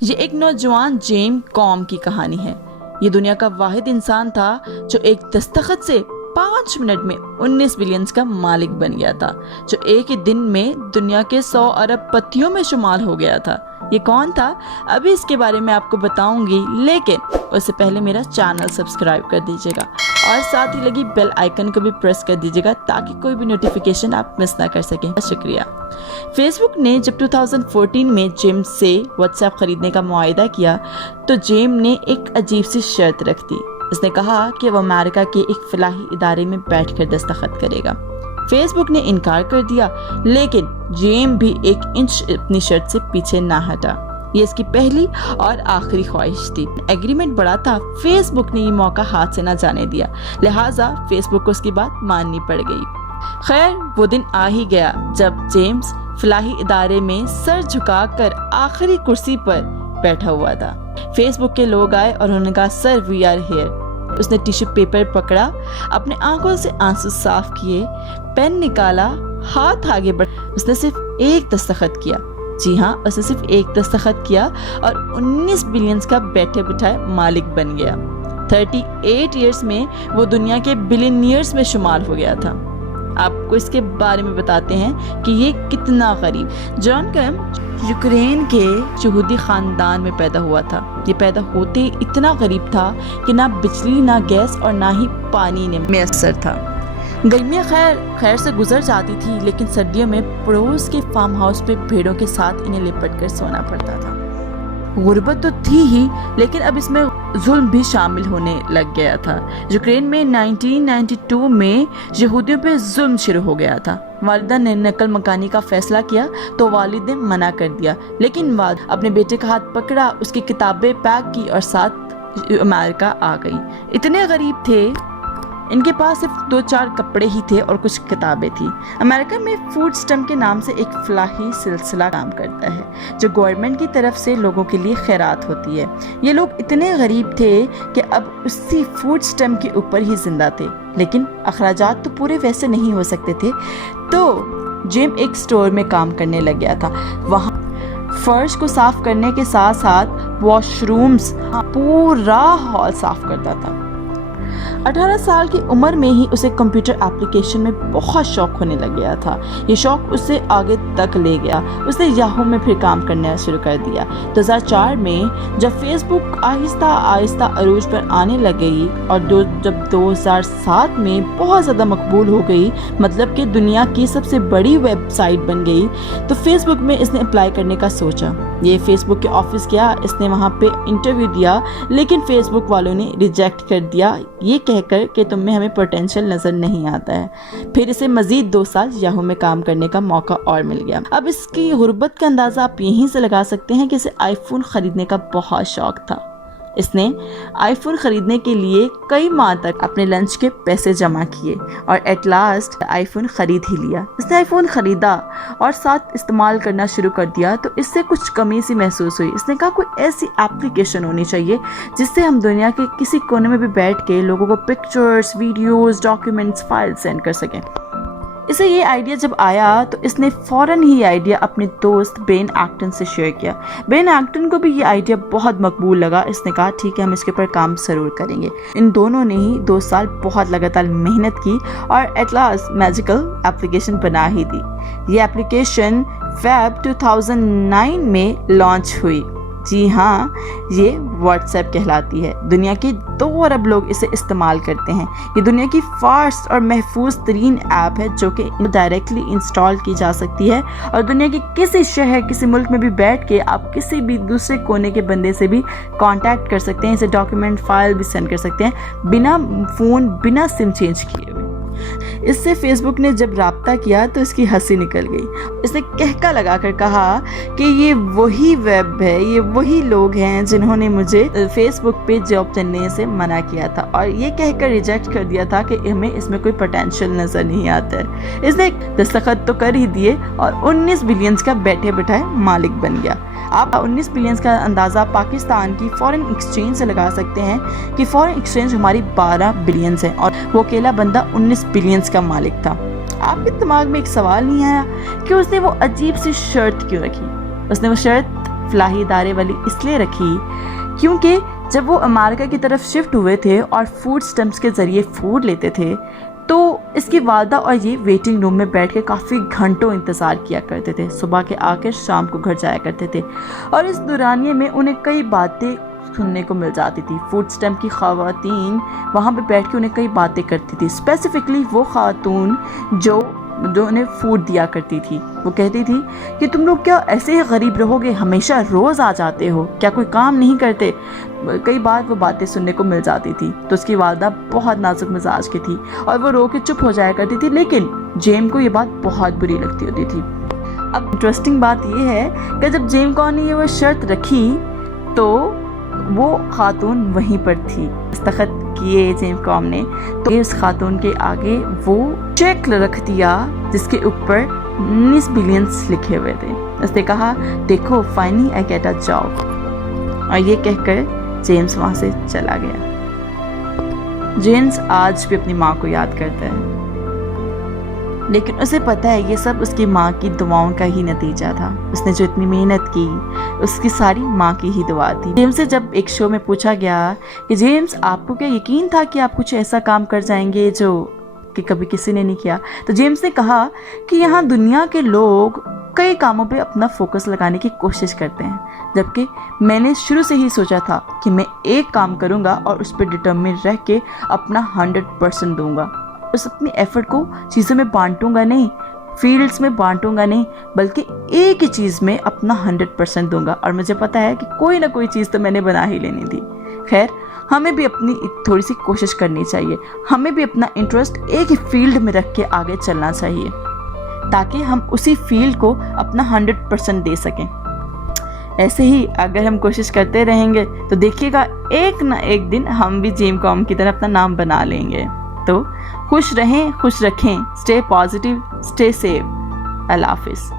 یہ ایک نوجوان جیم کام کی کہانی ہے۔ یہ دنیا کا واحد انسان تھا جو ایک دستخط سے 5 منٹ میں 19 بلینز کا مالک بن گیا تھا، جو ایک ہی دن میں دنیا کے 100 ارب پتیوں میں شمار ہو گیا تھا۔ یہ کون تھا؟ ابھی اس کے بارے میں آپ کو بتاؤں گی، لیکن اس سے پہلے میرا چینل سبسکرائب کر دیجیے گا اور ساتھ ہی لگی بیل آئیکن کو بھی پریس کر دیجیے گا تاکہ کوئی بھی نوٹیفیکیشن آپ مس نہ کر سکیں۔ شکریہ۔ فیس بک نے جب 2014 میں جیم سے واٹس ایپ خریدنے کا معاہدہ کیا تو جیم نے ایک عجیب سی شرط رکھ دی۔ اس نے کہا کہ وہ امریکہ کے ایک فلاحی ادارے میں بیٹھ کر دستخط کرے گا۔ فیس بک نے انکار کر دیا، لیکن جیم بھی 1 انچ اپنی شرط سے پیچھے نہ ہٹا۔ یہ اس کی پہلی اور آخری خواہش تھی۔ ایگریمنٹ بڑا تھا، فیس بک نے یہ موقع ہاتھ سے نہ جانے دیا، لہٰذا فیس بک کو اس کی بات ماننی پڑ گئی۔ خیر، وہ دن آ ہی گیا جب جیمز فلاحی ادارے میں سر جھکا کر آخری کرسی پر بیٹھا ہوا تھا۔ فیس بک کے لوگ آئے اور انہوں نے کہا، سر وی آر ہیئر۔ اس نے ٹیشو پیپر پکڑا، اپنے آنکھوں سے آنسو صاف کیے، پین نکالا، ہاتھ آگے بڑھ، اس نے صرف ایک دستخط کیا۔ جی ہاں، اس نے صرف ایک دستخط کیا اور 19 بلینز کا بیٹھے بٹھائے مالک بن گیا۔ 38 ایئرز میں وہ دنیا کے بلینئرز میں شمار ہو گیا تھا۔ آپ کو اس کے بارے میں بتاتے ہیں کہ یہ کتنا غریب۔ جان کم یوکرین کے یہودی خاندان میں پیدا ہوا تھا۔ یہ پیدا ہوتے اتنا غریب تھا کہ نہ بجلی، نہ گیس اور نہ ہی پانی میسر تھا۔ گرمیاں خیر سے گزر جاتی تھی، لیکن سردیوں میں پڑوس کے فارم ہاؤس پہ بھیڑوں کے ساتھ انہیں لپٹ کر سونا پڑتا تھا۔ غربت تو تھی ہی، لیکن اب اس میں ظلم بھی شامل ہونے لگ گیا تھا۔ یوکرین میں 1992 میں یہودیوں پہ ظلم شروع ہو گیا تھا۔ والدہ نے نقل مکانی کا فیصلہ کیا تو والد نے منع کر دیا، لیکن والد اپنے بیٹے کا ہاتھ پکڑا، اس کی کتابیں پیک کی اور ساتھ امریکہ آ گئی۔ اتنے غریب تھے، ان کے پاس صرف 2-4 کپڑے ہی تھے اور کچھ کتابیں تھیں۔ امریکہ میں فوڈ سٹمپ کے نام سے ایک فلاحی سلسلہ کام کرتا ہے جو گورنمنٹ کی طرف سے لوگوں کے لیے خیرات ہوتی ہے۔ یہ لوگ اتنے غریب تھے کہ اب اسی فوڈ سٹمپ کے اوپر ہی زندہ تھے، لیکن اخراجات تو پورے ویسے نہیں ہو سکتے تھے، تو جیم ایک سٹور میں کام کرنے لگ گیا تھا۔ وہاں فرش کو صاف کرنے کے ساتھ ساتھ واش رومز، پورا ہال صاف کرتا تھا۔ 18 سال کی عمر میں ہی اسے کمپیوٹر ایپلیکیشن میں بہت شوق ہونے لگ گیا تھا۔ یہ شوق اسے آگے تک لے گیا۔ اس نے یاہو میں پھر کام کرنا شروع کر دیا۔ 2004 میں جب فیس بک آہستہ آہستہ عروج پر آنے لگ گئی اور جب 2007 میں بہت زیادہ مقبول ہو گئی، مطلب کہ دنیا کی سب سے بڑی ویب سائٹ بن گئی، تو فیس بک میں اس نے اپلائی کرنے کا سوچا۔ یہ فیس بک کے آفس گیا، اس نے وہاں پہ انٹرویو دیا، لیکن فیس بک والوں نے ریجیکٹ کر دیا یہ کہہ کر کہ تم میں ہمیں پوٹینشیل نظر نہیں آتا ہے۔ پھر اسے مزید 2 سال یاہو میں کام کرنے کا موقع اور مل گیا۔ اب اس کی غربت کا اندازہ آپ یہیں سے لگا سکتے ہیں کہ اسے آئی فون خریدنے کا بہت شوق تھا۔ اس نے آئی فون خریدنے کے لیے کئی ماہ تک اپنے لنچ کے پیسے جمع کیے اور ایٹ لاسٹ آئی فون خرید ہی لیا۔ اس نے آئی فون خریدا اور ساتھ استعمال کرنا شروع کر دیا تو اس سے کچھ کمی سی محسوس ہوئی۔ اس نے کہا کوئی ایسی ایپلیکیشن ہونی چاہیے جس سے ہم دنیا کے کسی کونے میں بھی بیٹھ کے لوگوں کو pictures, videos, documents, file send کر سکیں۔ اسے یہ آئیڈیا جب آیا تو اس نے فوراً ہی آئیڈیا اپنے دوست بین ایکٹن سے شیئر کیا۔ بین ایکٹن کو بھی یہ آئیڈیا بہت مقبول لگا۔ اس نے کہا ٹھیک ہے، ہم اس کے اوپر کام ضرور کریں گے۔ ان دونوں نے ہی 2 سال بہت لگاتار محنت کی اور ایٹ لاسٹ میجیکل ایپلیکیشن بنا ہی دی۔ یہ ایپلیکیشن فیب 2009 میں لانچ ہوئی۔ جی ہاں، یہ واٹس ایپ کہلاتی ہے۔ دنیا کے 2 ارب لوگ اسے استعمال کرتے ہیں۔ یہ دنیا کی فاسٹ اور محفوظ ترین ایپ ہے جو کہ ڈائریکٹلی انسٹال کی جا سکتی ہے اور دنیا کے کسی شہر، کسی ملک میں بھی بیٹھ کے آپ کسی بھی دوسرے کونے کے بندے سے بھی کانٹیکٹ کر سکتے ہیں، اسے ڈاکیومنٹ، فائل بھی سینڈ کر سکتے ہیں بنا فون، بنا سم چینج کیے ہوئے۔ اس سے فیس بک نے جب رابطہ کیا تو اس کی ہنسی نکل گئی۔ اس نے کہکا لگا کر کہا کہ یہ وہی ویب ہے، یہ وہی لوگ ہیں جنہوں نے مجھے فیس بک پہ جاب کرنے سے منع کیا تھا اور یہ کہہ کر ریجیکٹ کر دیا تھا کہ ہمیں اس میں کوئی پوٹینشیل نظر نہیں آتا ہے۔ اس نے دستخط تو کر ہی دیے اور 19 بلینز کا بیٹھے بٹھائے مالک بن گیا۔ آپ 19 بلینز کا اندازہ پاکستان کی فورن ایکسچینج سے لگا سکتے ہیں کہ فورن ایکسچینج ہماری 12 بلینز ہے اور وہ اکیلا بندہ 19 بلینز کا مالک تھا۔ آپ کے دماغ میں ایک سوال نہیں آیا کہ اس نے وہ عجیب سی شرط کیوں رکھی؟ اس نے وہ شرط فلاحی ادارے والی اس لیے رکھی کیونکہ جب وہ امریکہ کی طرف شفٹ ہوئے تھے اور فوڈ سٹمپس کے ذریعے فوڈ لیتے تھے تو اس کی والدہ اور یہ ویٹنگ روم میں بیٹھ کے کافی گھنٹوں انتظار کیا کرتے تھے. صبح کے آ کے شام کو گھر جایا کرتے تھے اور اس دورانیے میں انہیں کئی باتیں سننے کو مل جاتی تھی. فوڈ سٹمپ کی خواتین وہاں پہ بیٹھ کے انہیں کئی باتیں کرتی تھی. اسپیسیفکلی وہ خاتون جو انہیں فوڈ دیا کرتی تھی, وہ کہتی تھی کہ تم لوگ کیا ایسے ہی غریب رہو گے, ہمیشہ روز آ جاتے ہو, کیا کوئی کام نہیں کرتے. کئی بار وہ باتیں سننے کو مل جاتی تھی. تو اس کی والدہ بہت نازک مزاج کی تھی اور وہ رو کے چپ ہو جایا کرتی تھی, لیکن جیم کو یہ بات بہت بری لگتی ہوتی تھی. اب انٹرسٹنگ بات یہ ہے کہ جب جیم کام نے یہ وہ شرط رکھی تو وہ خاتون وہیں پر تھی. دستخط کیے جیم کام نے تو اس خاتون کے آگے وہ چیک رکھ دیا جس کے اوپر 19 بلینز لکھے ہوئے تھے. اس نے کہا دیکھو finally I get a job, اور یہ کہہ کر جیمز وہاں سے چلا گیا. جیمز آج بھی اپنی ماں کو یاد کرتا ہے, لیکن اسے پتہ ہے یہ سب اس کی ماں کی دعاؤں کا ہی نتیجہ تھا. اس نے جو اتنی محنت کی اس کی ساری ماں کی ہی دعا تھی. جیمز سے جب ایک شو میں پوچھا گیا کہ جیمز آپ کو کیا یقین تھا کہ آپ کچھ ایسا کام کر جائیں گے جو کہ کبھی کسی نے نہیں کیا, تو جیمز نے کہا کہ یہاں دنیا کے لوگ کئی کاموں پہ اپنا فوکس لگانے کی کوشش کرتے ہیں, جبکہ میں نے شروع سے ہی سوچا تھا کہ میں ایک کام کروں گا اور اس پہ ڈٹرمن رہ کے اپنا 100% دوں گا. اس اپنی ایفرٹ کو چیزوں میں بانٹوں گا نہیں, فیلڈز میں بانٹوں گا نہیں, بلکہ ایک ہی چیز میں اپنا 100% دوں گا. اور مجھے پتا ہے کہ کوئی نہ کوئی چیز تو میں نے بنا ہی لینی تھی. خیر, ہمیں بھی اپنی تھوڑی سی کوشش کرنی چاہیے, ہمیں بھی اپنا انٹرسٹ ایک ہی فیلڈ میں رکھ کے آگے چلنا چاہیے تاکہ ہم اسی فیلڈ کو اپنا 100% دے سکیں. ایسے ہی اگر ہم کوشش کرتے رہیں گے تو دیکھیے گا ایک نہ ایک دن ہم بھی جیم کام کی طرح اپنا نام بنا لیں گے. تو خوش رہیں, خوش رکھیں, اسٹے پازیٹیو, اسٹے سیف. اللہ حافظ.